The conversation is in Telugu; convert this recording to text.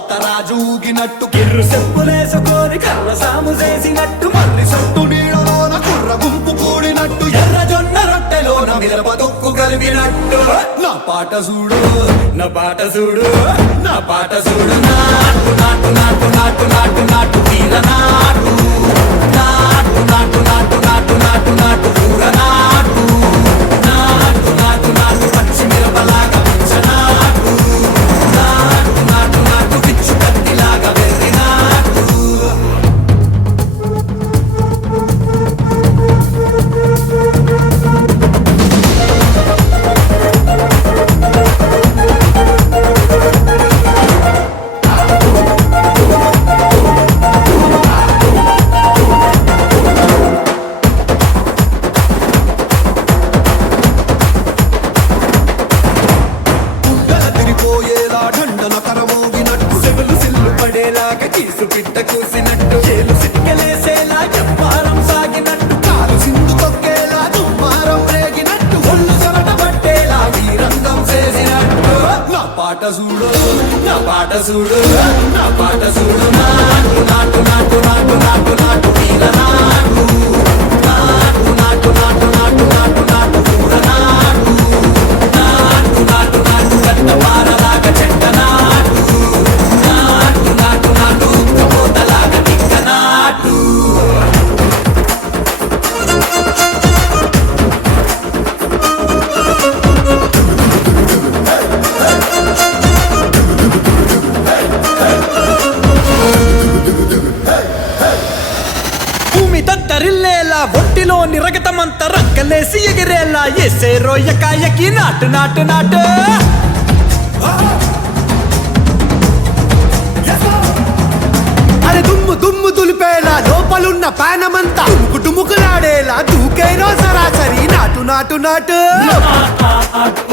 పోతరాజు ఊగినట్టు కిర్రు చెప్పులేసుకొని కర్ర సాము చేసినట్టు మల్లి సొట్టు నీడలోన కుర్ర గుంపు కూడినట్టు ఎర్ర జొన్న రొట్టెలోన మిరప తొక్కు కలిపినట్టు నా పాట చూడు నా పాట చూడు నా పాట చూడు నాటు నాటు నాటు నాటు నాటు నాటు వీర నాటు నాటు నాటు నాటు నాటు నాటు నాటు ఊర నాటు నాటు నాటు నాటు పచ్చి మిరపలాగా పిచ్చ నాటు నాటు నాటు నాటు పిచ్చు కత్తిలాగా వెర్రి నాటు కీసు పిట్ట కూసినట్టు చేలు సిక్కలేసేలా చెప్పారం సాగినట్టు కాలు సింధు తొక్కేలా దుమ్మారం రేగినట్టు ఒళ్ళు సొరట పట్టేలా వీరంగం చేసినట్టు నా పాట చూడు నా పాట చూడు నా పాట చూడు నాటు నాటు నాటు నాటు నాటు నాటు వీర నాటు నాటు నాటు నాటు నాటు నాటు నాటు ఊర నాటు నాటు నాటు నాటు గట్ట వారలాగా చెట్ట నాటు నాటు నాటు నాటు కబోతలాగా టిక్క నాటు భూమి తత్తరిల్లేలా ఒంటిలోని రగతమంతా రక్కలేసి ఎగిరేలా ఎసే రోయకాయకి నాటు నాటు నాటు అరే దుమ్ము దుమ్ము దులిపేలా లోపలున్న పానమంతా టుముకులాడేలా దూకేరో సరాసరి నాటు నాటు నాటు నాటు